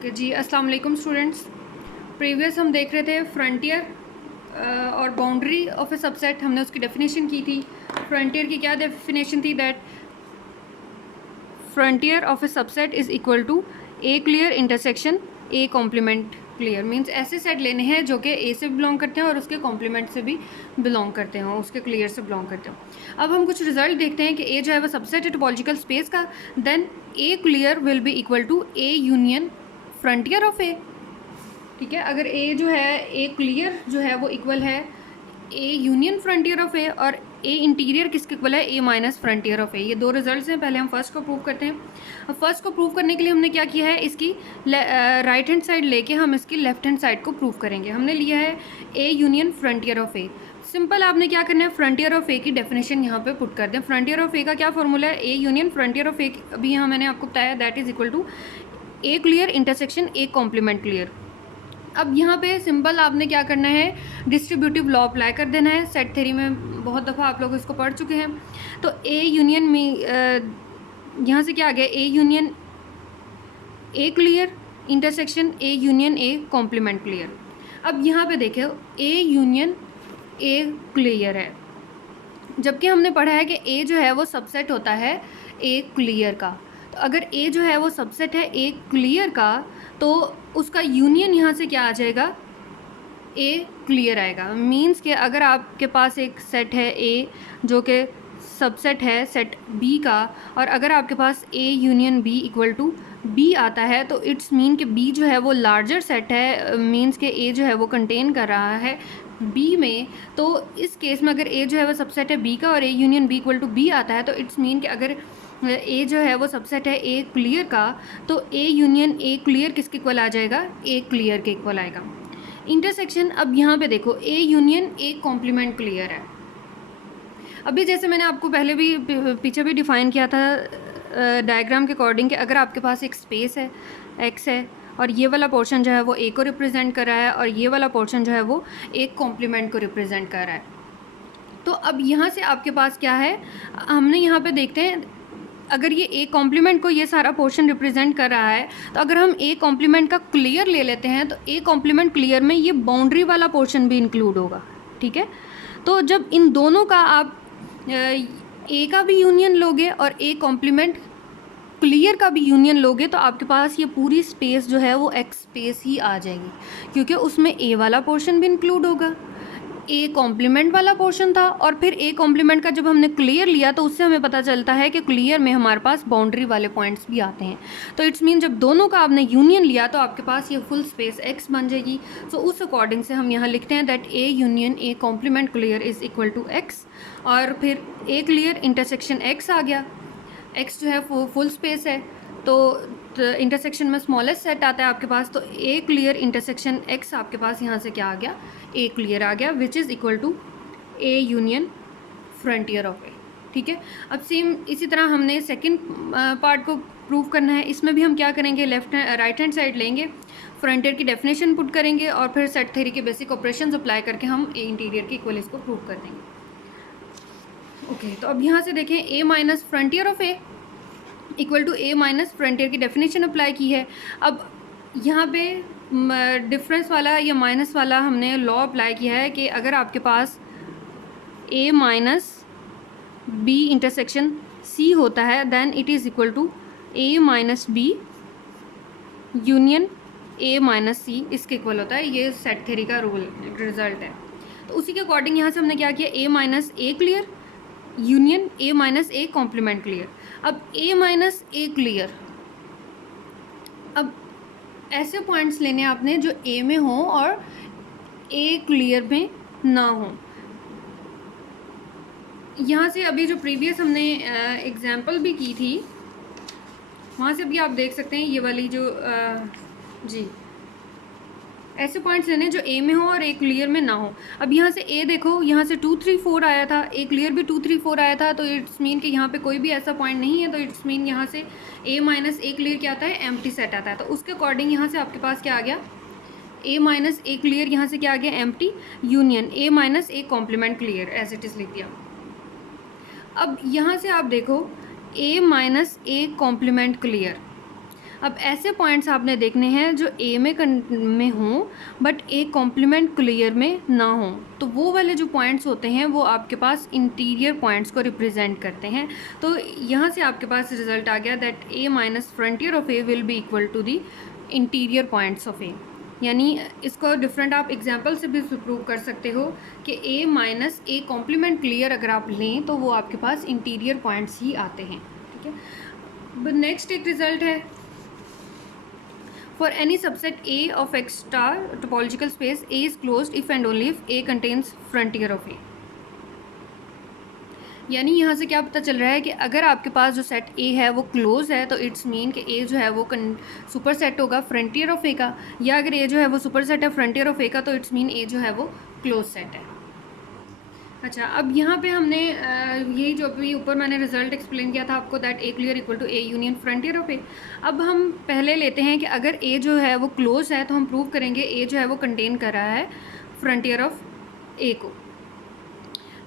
Okay जी, अस्सलाम वालेकुम students. Previous हम देख रहे थे फ्रंटियर और बाउंड्री ऑफ ए सबसेट। हमने उसकी डेफिनेशन की थी। फ्रंटियर की क्या डेफिनेशन थी? That frontier of A subset is equal to A clear intersection A complement clear. Means ऐसे सेट लेने हैं जो कि ए से बिलोंग करते हैं और उसके कॉम्प्लीमेंट से भी बिलोंग करते हैं, उसके क्लियर से बिलोंग करते हैं। अब हम कुछ रिजल्ट देखते हैं कि ए जो है वो सबसेट है टोपोलॉजिकल स्पेस का। Then A clear will be equal to A union frontier of A. ठीक है, अगर ए जो है ए क्लियर जो है वो इक्वल है ए यूनियन फ्रंटियर ऑफ ए और ए इंटीरियर किसके इक्वल है? ए माइनस फ्रंटियर ऑफ ए। ये दो रिजल्ट्स हैं। पहले हम फर्स्ट को प्रूव करते हैं। अब फर्स्ट को प्रूव करने के लिए हमने क्या किया है, इसकी राइट हैंड साइड लेके हम इसकी लेफ्ट हैंड साइड को प्रूव करेंगे। हमने लिया है A union frontier of A. Simple, आपने क्या करना है, फ्रंटियर ऑफ ए की डेफिनेशन यहाँ पे पुट कर दें। फ्रंटियर ऑफ ए का क्या फॉर्मूला है? A union frontier of A, अभी यहाँ मैंने आपको बताया, that is equal to A clear intersection A complement clear. अब यहाँ पे सिंपल आपने क्या करना है, डिस्ट्रीब्यूटिव लॉ अप्लाई कर देना है। सेट थ्योरी में बहुत दफ़ा आप लोग इसको पढ़ चुके हैं। तो ए यूनियन में यहाँ से क्या आ गया, A union A clear intersection A union A complement clear. अब यहाँ पे देखो ए यूनियन ए क्लियर है, जबकि हमने पढ़ा है कि ए जो है वो सबसेट होता है ए क्लियर का। तो अगर ए जो है वो सबसेट है ए क्लियर का, तो उसका यूनियन यहाँ से क्या आ जाएगा, ए क्लियर आएगा। मींस कि अगर आपके पास एक सेट है ए जो कि सबसेट है सेट बी का, और अगर आपके पास A union B equal to B आता है, तो इट्स मीन कि बी जो है वो लार्जर सेट है। मींस के ए जो है वो कंटेन कर रहा है बी में। तो इस केस में अगर ए जो है वो सबसेट है बी का और A union B equal to B आता है, तो इट्स मीन कि अगर ए जो है वो सबसेट है ए क्लियर का, तो ए यूनियन ए क्लियर किसके इक्वल आ जाएगा? ए क्लियर के इक्वल आएगा। इंटरसेक्शन, अब यहाँ पे देखो A union A complement clear है। अभी जैसे मैंने आपको पहले भी पीछे भी डिफ़ाइन किया था डायग्राम के अकॉर्डिंग कि अगर आपके पास एक स्पेस है एक्स है और ये वाला पोर्शन जो है वो ए को रिप्रेजेंट कर रहा है और ये वाला पोर्शन जो है वो एक कॉम्प्लीमेंट को रिप्रेजेंट कर रहा है। तो अब यहाँ से आपके पास क्या है, हमने यहाँ पे देखते हैं, अगर ये ए कॉम्प्लीमेंट को ये सारा पोर्शन रिप्रेजेंट कर रहा है, तो अगर हम ए कॉम्प्लीमेंट का क्लियर ले लेते हैं, तो ए कॉम्प्लीमेंट क्लियर में ये बाउंड्री वाला पोर्शन भी इंक्लूड होगा। ठीक है, तो जब इन दोनों का आप ए का भी यूनियन लोगे और ए कॉम्प्लीमेंट क्लियर का भी यूनियन लोगे, तो आपके पास ये पूरी स्पेस जो है वो एक्स स्पेस ही आ जाएगी, क्योंकि उसमें ए वाला पोर्शन भी इंक्लूड होगा, ए कॉम्प्लीमेंट वाला पोर्शन था, और फिर ए कॉम्प्लीमेंट का जब हमने क्लियर लिया तो उससे हमें पता चलता है कि क्लियर में हमारे पास बाउंड्री वाले पॉइंट्स भी आते हैं। तो इट्स मीन जब दोनों का आपने यूनियन लिया तो आपके पास ये फुल स्पेस एक्स बन जाएगी। सो उस अकॉर्डिंग से हम यहाँ लिखते हैं that A union A complement clear is equal to X, और फिर ए क्लियर इंटरसेक्शन एक्स आ गया। एक्स जो है वो फुल स्पेस है, तो इंटरसेक्शन में स्मॉलेस्ट सेट आता है आपके पास, तो ए क्लियर इंटरसेक्शन एक्स आपके पास यहाँ से क्या आ गया, ए क्लियर आ गया, which is equal to A union frontier of A. ठीक है, अब सेम इसी तरह हमने सेकंड पार्ट को प्रूव करना है। इसमें भी हम क्या करेंगे, राइट हैंड साइड लेंगे, फ्रंटियर की डेफिनेशन पुट करेंगे और फिर सेट थ्योरी के बेसिक ऑपरेशंस अप्लाई करके हम ए इंटीरियर की इक्वल इसको प्रूव कर देंगे। ओके, तो अब यहाँ से देखें, A minus frontier of A equal to A minus frontier की डेफिनेशन अप्लाई की है। अब यहाँ पे डिफरेंस वाला या माइनस वाला हमने लॉ अप्लाई किया है कि अगर आपके पास A minus B intersection C होता है, then it is equal to A minus B union A minus C, इसके इक्वल होता है। ये सेट थ्योरी का रूल रिजल्ट है। तो उसी के अकॉर्डिंग यहाँ से हमने क्या किया, A minus A clear union A minus A complement clear. अब ए माइनस ए क्लियर, अब ऐसे पॉइंट्स लेने आपने जो ए में हो और ए क्लियर में ना हो। यहाँ से अभी जो प्रीवियस हमने एग्जाम्पल भी की थी, वहाँ से भी आप देख सकते हैं ये वाली जो जी ऐसे पॉइंट्स लेने जो ए में हो और ए क्लियर में ना हो। अब यहाँ से ए देखो, यहाँ से 2 3 4 आया था, ए क्लियर भी 2 3 4 आया था, तो इट्स मीन कि यहाँ पे कोई भी ऐसा पॉइंट नहीं है, तो इट्स मीन यहाँ से ए माइनस ए क्लियर क्या आता है, एम्प्टी सेट आता है। तो उसके अकॉर्डिंग यहाँ से आपके पास क्या आ गया, ए माइनस ए क्लियर यहाँ से क्या आ गया, empty union A minus A complement clear, as it is लिख दिया। अब यहाँ से आप देखो A minus A complement clear, अब ऐसे पॉइंट्स आपने देखने हैं जो ए में हों बट ए कॉम्प्लीमेंट क्लियर में ना हों, तो वो वाले जो पॉइंट्स होते हैं वो आपके पास इंटीरियर पॉइंट्स को रिप्रेजेंट करते हैं। तो यहाँ से आपके पास रिजल्ट आ गया that A minus frontier of A will be equal to the interior points of A. यानी इसको डिफरेंट आप एग्जाम्पल से भी प्रूव कर सकते हो कि ए माइनस ए कॉम्प्लीमेंट क्लियर अगर आप लें तो वो आपके पास इंटीरियर पॉइंट्स ही आते हैं। ठीक है, नेक्स्ट एक रिजल्ट है for any subset A of X star topological space A is closed if and only if A contains frontier of A. यानी यहाँ से क्या पता चल रहा है कि अगर आपके पास जो सेट ए है वो क्लोज है तो इट्स मीन कि ए जो है वो सुपर सेट होगा फ्रंटियर ऑफ ए का, या अगर ए जो है वो सुपर सेट है फ्रंटियर ऑफ ए का तो इट्स मीन ए जो है वो क्लोज सेट है। अच्छा, अब यहाँ पे हमने यही जो अभी ऊपर मैंने रिजल्ट एक्सप्लेन किया था आपको that A clear equal to A union frontier of A. अब हम पहले लेते हैं कि अगर ए जो है वो क्लोज है तो हम प्रूव करेंगे ए जो है वो कंटेन कर रहा है फ्रंटियर ऑफ ए को।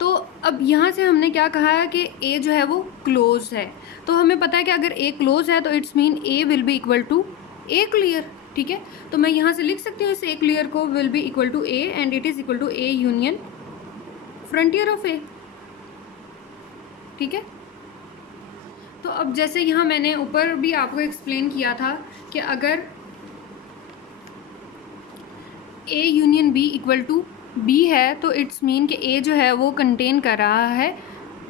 तो अब यहाँ से हमने क्या कहा है कि ए जो है वो क्लोज है, तो हमें पता है कि अगर ए क्लोज है तो it's mean A will be equal to A clear. ठीक है, तो मैं यहाँ से लिख सकती हूँ इस ए क्लियर को will be equal to A and it is equal to A union frontier of A. ठीक है, तो अब जैसे यहाँ मैंने ऊपर भी आपको एक्सप्लेन किया था कि अगर A union B equal to B है तो इट्स मीन कि ए जो है वो कंटेन कर रहा है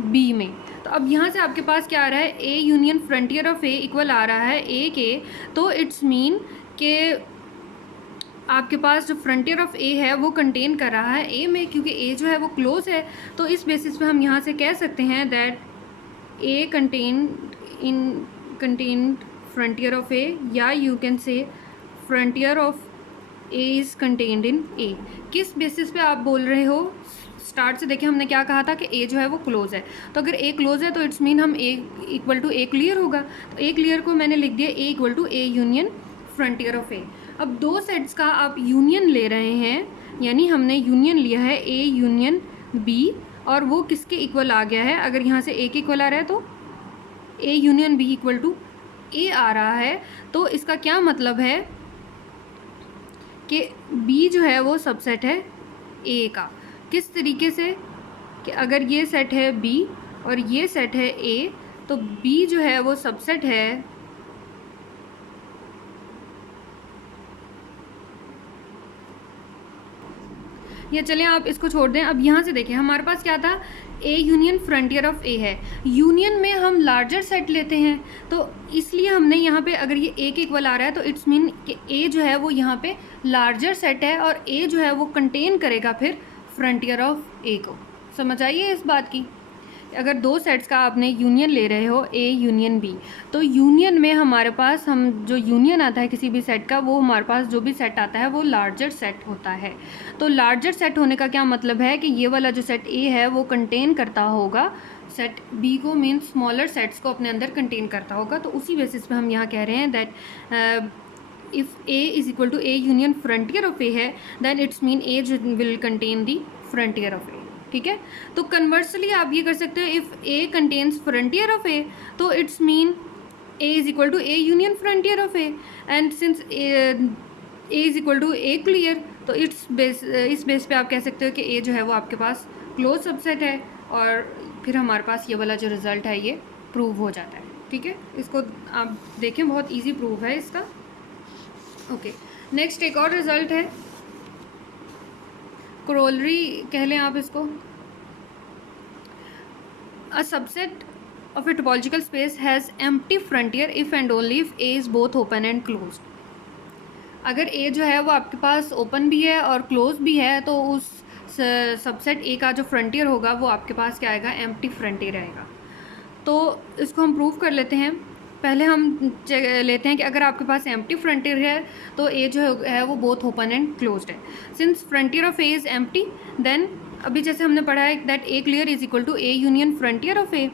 बी में। तो अब यहाँ से आपके पास क्या आ रहा है, A union frontier of A equal आ रहा है ए के, तो इट्स मीन कि आपके पास जो फ्रंटियर ऑफ ए है वो कंटेन कर रहा है ए में, क्योंकि ए जो है वो क्लोज है। तो इस बेसिस पे हम यहाँ से कह सकते हैं that A contained frontier of A, या you can say frontier of A is contained in A. किस बेसिस पे आप बोल रहे हो, स्टार्ट से देखिए हमने क्या कहा था कि ए जो है वो क्लोज है, तो अगर ए क्लोज है तो इट्स मीन हम A equal to A clear होगा। तो ए क्लियर को मैंने लिख दिया A equal to A union frontier of A. अब दो सेट्स का आप यूनियन ले रहे हैं, यानी हमने यूनियन लिया है ए यूनियन बी, और वो किसके इक्वल आ गया है, अगर यहाँ से ए के इक्वल आ रहा है तो A union B equal to A आ रहा है। तो इसका क्या मतलब है कि बी जो है वो सबसेट है ए का। किस तरीके से कि अगर ये सेट है बी और ये सेट है ए, तो बी जो है वो सबसेट है या चलें आप इसको छोड़ दें। अब यहाँ से देखें हमारे पास क्या था, ए यूनियन फ्रंटियर ऑफ ए है। यूनियन में हम लार्जर सेट लेते हैं, तो इसलिए हमने यहाँ पे अगर ये ए के इक्वल आ रहा है तो इट्स मीन कि ए जो है वो यहाँ पे लार्जर सेट है और ए जो है वो कंटेन करेगा फिर फ्रंटियर ऑफ ए को। समझ आइए इस बात की, अगर दो सेट्स का आपने यूनियन ले रहे हो ए यूनियन बी, तो यूनियन में हमारे पास हम जो यूनियन आता है किसी भी सेट का, वो हमारे पास जो भी सेट आता है वो लार्जर सेट होता है। तो लार्जर सेट होने का क्या मतलब है कि ये वाला जो सेट ए है वो कंटेन करता होगा सेट बी को, मीन स्मॉलर सेट्स को अपने अंदर कंटेन करता होगा। तो उसी बेसिस पे हम यहाँ कह रहे हैं that if A is equal to A union frontier of A है then it's mean A will contain the frontier of A. ठीक है, तो कन्वर्सली आप ये कर सकते हो, if A contains frontier of A तो it's mean A is equal to A union frontier of A, and since A is equal to A clear, तो इस बेस पे आप कह सकते हो कि ए जो है वो आपके पास क्लोज सबसेट है, और फिर हमारे पास ये वाला जो रिज़ल्ट है ये प्रूव हो जाता है। ठीक है, इसको आप देखें बहुत ईजी प्रूव है इसका। ओके, नेक्स्ट एक और रिज़ल्ट है, कोरोलरी कह लें आप इसको। A subset of a topological space has empty frontier if and only if A is both open and close. अगर ए जो है वो आपके पास ओपन भी है और क्लोज भी है तो उस सबसेट ए का जो फ्रंटियर होगा वो आपके पास क्या आएगा, एम्प्टी फ्रंटियर आएगा। तो इसको हम प्रूव कर लेते हैं। पहले हम लेते हैं कि अगर आपके पास एम्प्टी फ्रंटियर है तो ए जो है वो बोथ ओपन एंड क्लोज्ड है। Since frontier of A is empty then अभी जैसे हमने पढ़ा है that A clear is equal to A union frontier of A.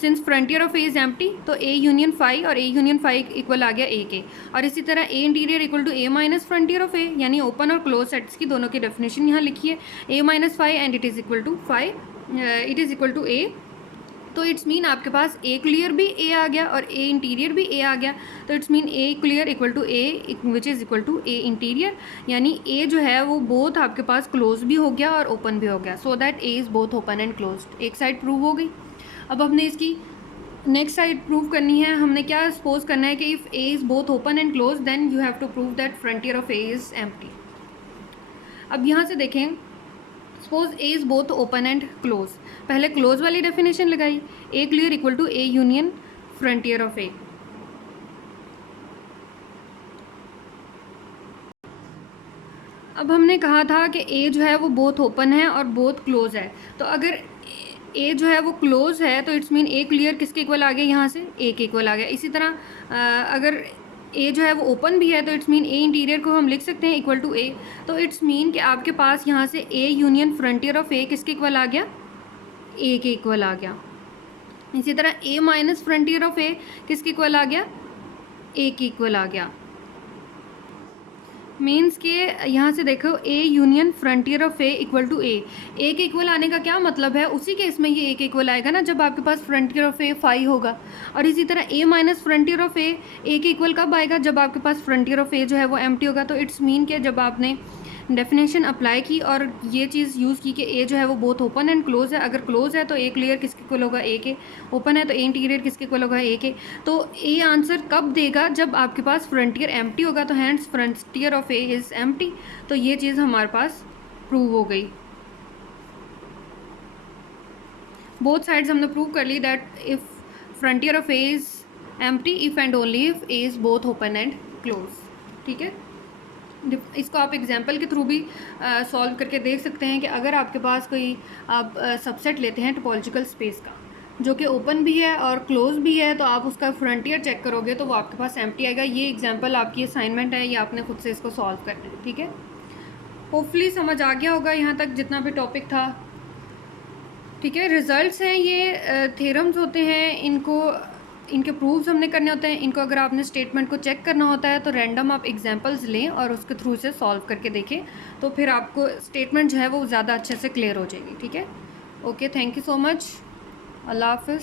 Since frontier of A is empty तो ए यूनियन फाई और A union phi equal आ गया A के, और इसी तरह A interior equal to A minus frontier of A, यानी open और क्लोज सेट्स की दोनों की डेफिनेशन यहाँ लिखिए, A minus phi and it is equal to phi, it is equal to A तो इट्स मीन आपके पास ए क्लियर भी ए आ गया और ए इंटीरियर भी ए आ गया, तो it's mean A clear equal to A which is equal to A interior, यानी ए जो है वो बोथ आपके पास क्लोज भी हो गया और ओपन भी हो गया, so that A is both open and closed. एक साइड प्रूव हो गई। अब हमने इसकी नेक्स्ट साइड प्रूव करनी है। हमने क्या सपोज करना है कि if A is both open and close then you have to prove that frontier of A is empty. अब यहाँ से देखें, suppose A is both open and close, पहले क्लोज वाली डेफिनेशन लगाई, A clear equal to A union frontier of A. अब हमने कहा था कि ए जो है वो बोथ ओपन है और बोथ क्लोज है, तो अगर ए जो है वो क्लोज है तो इट्स मीन ए क्लियर किसके इक्वल आ गया, यहाँ से ए के इक्वल आ गया। इसी तरह अगर ए जो है वो ओपन भी है तो इट्स मीन ए इंटीरियर को हम लिख सकते हैं इक्वल टू ए, तो इट्स मीन कि आपके पास यहाँ से ए यूनियन फ्रंटियर ऑफ ए किसके इक्वल आ गया, ए के इक्वल आ गया। इसी तरह ए माइनस फ्रंटियर ऑफ ए किसके इक्वल आ गया, ए के इक्वल आ गया। मीन्स के यहाँ से देखो A union frontier of A equal to A के इक्वल आने का क्या मतलब है, उसी केस में ये ए के इक्वल आएगा ना जब आपके पास फ्रंटियर ऑफ ए 5 होगा। और इसी तरह ए माइनस फ्रंटियर ऑफ ए के इक्वल कब आएगा, जब आपके पास फ्रंटियर ऑफ ए जो है वो एम्प्टी होगा। तो इट्स मीन के जब आपने डेफिनेशन अप्लाई की और ये चीज़ यूज़ की कि ए जो है वो बोथ ओपन एंड क्लोज है, अगर क्लोज है तो ए क्लियर किसके इक्वल होगा, ए के, ओपन है तो ए इंटीरियर किसके इक्वल होगा, ए के। तो ए आंसर कब देगा, जब आपके पास फ्रंटियर एम्प्टी होगा, तो hands frontier of A is empty. तो ये चीज़ हमारे पास प्रूव हो गई। बोथ साइड्स हमने प्रूव कर ली that if frontier of A is empty if and only if A is both open and close. ठीक है, इसको आप एग्जाम्पल के थ्रू भी सॉल्व करके देख सकते हैं कि अगर आपके पास कोई आप सबसेट लेते हैं टोपोलॉजिकल स्पेस का जो कि ओपन भी है और क्लोज भी है, तो आप उसका फ्रंटियर चेक करोगे तो वो आपके पास एम्प्टी आएगा। ये एग्जाम्पल आपकी असाइनमेंट है, ये आपने खुद से इसको सॉल्व करना है। ठीक है, होपफुली समझ आ गया होगा यहाँ तक जितना भी टॉपिक था। ठीक है, रिजल्ट्स हैं ये थ्योरम्स होते हैं, इनके प्रूफ्स हमने करने होते हैं। इनको अगर आपने स्टेटमेंट को चेक करना होता है तो रैंडम आप एग्जांपल्स लें और उसके थ्रू से सॉल्व करके देखें, तो फिर आपको स्टेटमेंट जो है वो ज़्यादा अच्छे से क्लियर हो जाएगी। ठीक है, okay, thank you so much, अल्लाह हाफ़िज़।